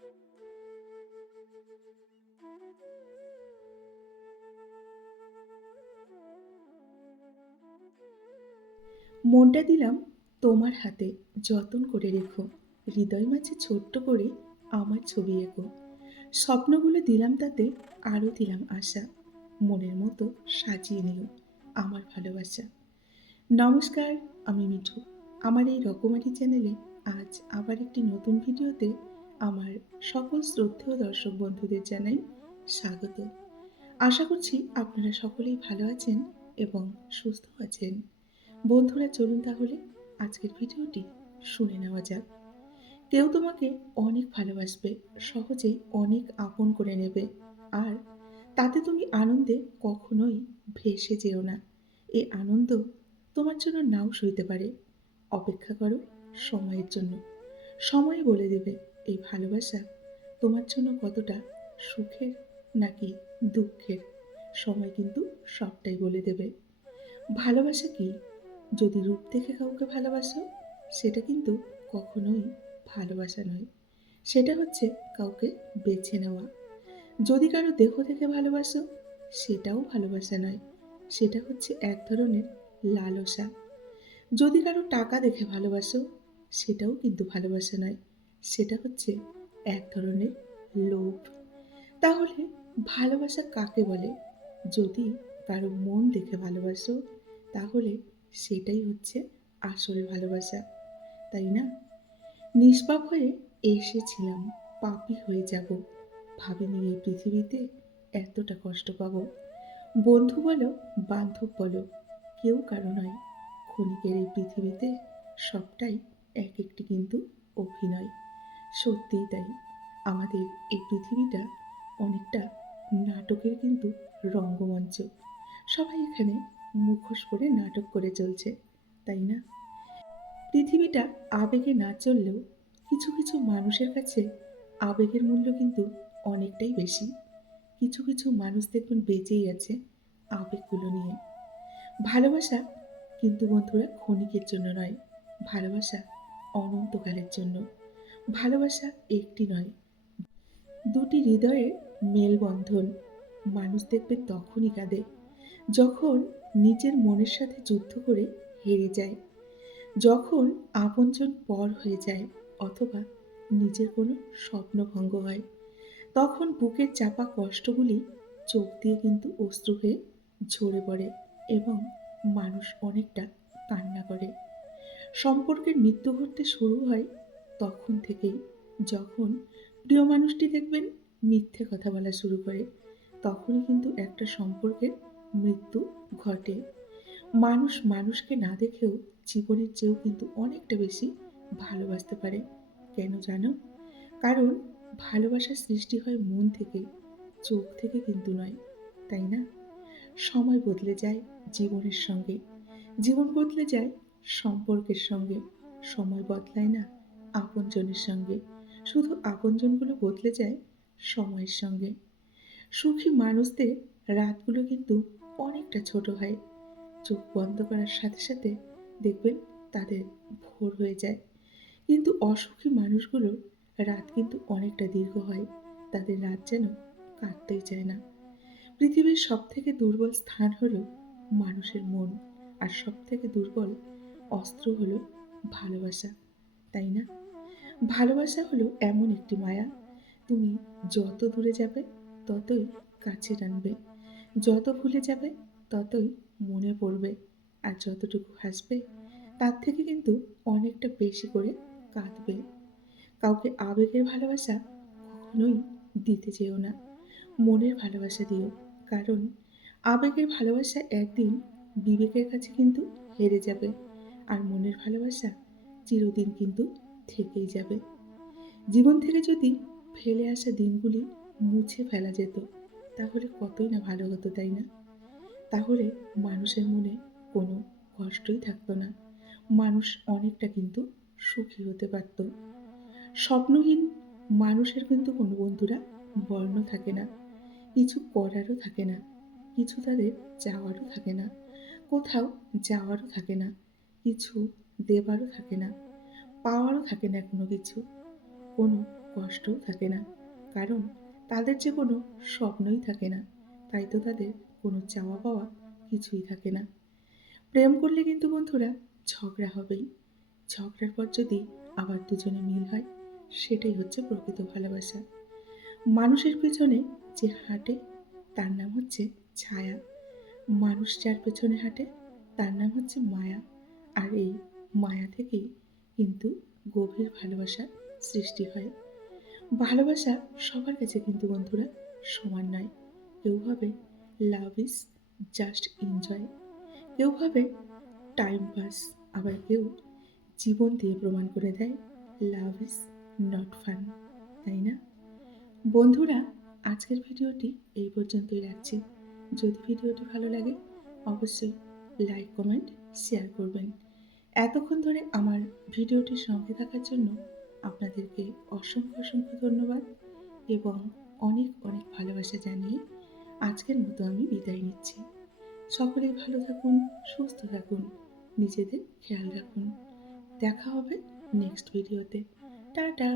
মনটা দিলাম তোমার হাতে, যতন করে রেখো। হৃদয় মাঝে ছোট্ট করে আমার ছবি এঁকো। স্বপ্নগুলো দিলাম তাতে, আরও দিলাম আশা। মনের মতো সাজিয়ে নিও আমার ভালোবাসা। নমস্কার, আমি মিঠু। আমার এই রকমারি চ্যানেলে আজ আবার একটি নতুন ভিডিওতে আমার সকল শ্রদ্ধেয় দর্শক বন্ধুদের জানাই স্বাগত। আশা করছি আপনারা সকলেই ভালো আছেন এবং সুস্থ আছেন। বন্ধুরা, চলুন তাহলে আজকের ভিডিওটি শুনে নেওয়া যাক। কেউ তোমাকে অনেক ভালোবাসবে, সহজেই অনেক আপন করে নেবে, আর তাতে তুমি আনন্দে কখনোই ভেসে যেও না। এই আনন্দ তোমার জন্য নাও সইতে পারে। অপেক্ষা করো সময়ের জন্য। সময় বলে দেবে এই ভালোবাসা তোমার জন্য কতটা সুখের নাকি দুঃখের। সময় কিন্তু সবটাই বলে দেবে। ভালোবাসা কি? যদি রূপ দেখে কাউকে ভালোবাসো, সেটা কিন্তু কখনোই ভালোবাসা নয়। সেটা হচ্ছে কাউকে বেছে নেওয়া। যদি কারো দেহ থেকে ভালোবাসো, সেটাও ভালোবাসা নয়। সেটা হচ্ছে এক ধরনের লালসা। যদি কারো টাকা দেখে ভালোবাসো, সেটাও কিন্তু ভালোবাসা নয়। সেটা হচ্ছে এক ধরনের লোভ। তাহলে ভালোবাসা কাকে বলে? যদি কারো মন দেখে ভালোবাসো, তাহলে সেটাই হচ্ছে আসল ভালোবাসা, তাই না? নিষ্পাপ হয়ে এসেছিলাম, পাপী হয়ে যাব। ভাবিনি এই পৃথিবীতে এতটা কষ্ট পাবো। বন্ধু বলো, বান্ধব বলো, কেউ কারো নয়। ক্ষণিকের এই পৃথিবীতে সবটাই এক একটি কিন্তু অভিনয়। সত্যিই তাই। আমাদের এই পৃথিবীটা অনেকটা নাটকের কিন্তু রঙ্গমঞ্চ। সবাই এখানে মুখোশ পরে নাটক করে চলছে, তাই না? পৃথিবীটা আবেগে না চললেও কিছু কিছু মানুষের কাছে আবেগের মূল্য কিন্তু অনেকটাই বেশি। কিছু কিছু মানুষ দেখুন বেঁচেই আছে আবেগগুলো নিয়ে। ভালোবাসা কিন্তু বন্ধুরা ক্ষণিকের জন্য নয়, ভালোবাসা অনন্তকালের জন্য। ভালোবাসা একটি নয়, দুটি হৃদয়ের মেলবন্ধন। মানুষ দেখবে তখনই কাঁদে যখন নিজের মনের সাথে যুদ্ধ করে হেরে যায়, যখন আপনজন পর হয়ে যায়, অথবা নিজের কোনো স্বপ্নভঙ্গ হয়। তখন বুকের চাপা কষ্টগুলি চোখ দিয়ে কিন্তু অশ্রু হয়ে ঝরে পড়ে এবং মানুষ অনেকটা কান্না করে। সম্পর্কের মৃত্যু ঘটতে শুরু হয় তখন থেকেই, যখন প্রিয় মানুষটি দেখবেন মিথ্যে কথা বলা শুরু করে। তখনই কিন্তু একটা সম্পর্কের মৃত্যু ঘটে। মানুষ মানুষকে না দেখেও জীবনের চেয়েও কিন্তু অনেকটা বেশি ভালোবাসতে পারে। কেন জানো? কারণ ভালোবাসার সৃষ্টি হয় মন থেকে, চোখ থেকে কিন্তু নয়, তাই না? সময় বদলে যায় জীবনের সঙ্গে, জীবন বদলে যায় সম্পর্কের সঙ্গে। সময় বদলায় না আপনজনের সঙ্গে, শুধু আপনজনগুলো বদলে যায় সময়ের সঙ্গে। সুখী মানুষদের রাতগুলো কিন্তু অনেকটা ছোট হয়। চোখ বন্ধ করার সাথে সাথে দেখবেন তাদের ভোর হয়ে যায়। কিন্তু অসুখী মানুষগুলোর রাত কিন্তু অনেকটা দীর্ঘ হয়। তাদের রাত যেন কাটতেই চায় না। পৃথিবীর সবথেকে দুর্বল স্থান হলো মানুষের মন, আর সবথেকে দুর্বল অস্ত্র হলো ভালোবাসা, তাই না? ভালোবাসা হলো এমন একটি মায়া, তুমি যত দূরে যাবে ততই কাছে টানবে, যত ভুলে যাবে ততই মনে পড়বে, আর যতটুকু হাসবে তার থেকে কিন্তু অনেকটা বেশি করে কাঁদবে। কাউকে আবেগের ভালোবাসা কখনোই দিতে যেও না, মনের ভালোবাসা দিও। কারণ আবেগের ভালোবাসা একদিন বিবেকের কাছে কিন্তু হেরে যাবে, আর মনের ভালোবাসা চিরদিন কিন্তু থেকেই যাবে। জীবন থেকে যদি ফেলে আসা দিনগুলি মুছে ফেলা যেত, তাহলে কতই না ভালো হতো, তাই না? তাহলে মানুষের মনে কোনো কষ্টই থাকতো না। মানুষ অনেকটা কিন্তু সুখী হতে পারত। স্বপ্নহীন মানুষের কিন্তু কোনো বন্ধুরা বর্ণ থাকে না, কিছু করারও থাকে না, কিছু তাদের যাওয়ারও থাকে না, কোথাও যাওয়ারও থাকে না, কিছু দেবারও থাকে না, পাওয়ারও থাকে না কোনো কিছু। কোনো কষ্টও থাকে না, কারণ তাদের যে কোনো স্বপ্নই থাকে না, তাই তো তাদের কোনো চাওয়া পাওয়া কিছুই থাকে না। প্রেম করলে কিন্তু বন্ধুরা ঝগড়া হবেই। ঝগড়ার পর যদি আবার দুজনে মিল হয়, সেটাই হচ্ছে প্রকৃত ভালোবাসা। মানুষের পেছনে যে হাঁটে তার নাম হচ্ছে ছায়া। মানুষ যার পেছনে হাঁটে তার নাম হচ্ছে মায়া। আর এই মায়া থেকেই কিন্তু গভীর ভালোবাসার সৃষ্টি হয়। ভালোবাসা সবার কাছে কিন্তু বন্ধুরা সমান নয়। কেউ ভাবে লাভ ইজ জাস্ট এনজয়, কেউ ভাবে টাইম পাস, আবার কেউ জীবন দিয়ে প্রমাণ করে দেয় লাভ ইজ নট ফান। তাই না? বন্ধুরা, আজকের ভিডিওটি এই পর্যন্তই রাখছি। যদি ভিডিওটি ভালো লাগে অবশ্যই লাইক, কমেন্ট, শেয়ার করবেন। এতক্ষণ ধরে আমার ভিডিওটির সঙ্গে থাকার জন্য আপনাদেরকে অসংখ্য অসংখ্য ধন্যবাদ এবং অনেক অনেক ভালোবাসা জানিয়ে আজকের মতো আমি বিদায় নিচ্ছি। সকলেই ভালো থাকুন, সুস্থ থাকুন, নিজেদের খেয়াল রাখুন। দেখা হবে নেক্সট ভিডিওতে। টাটা।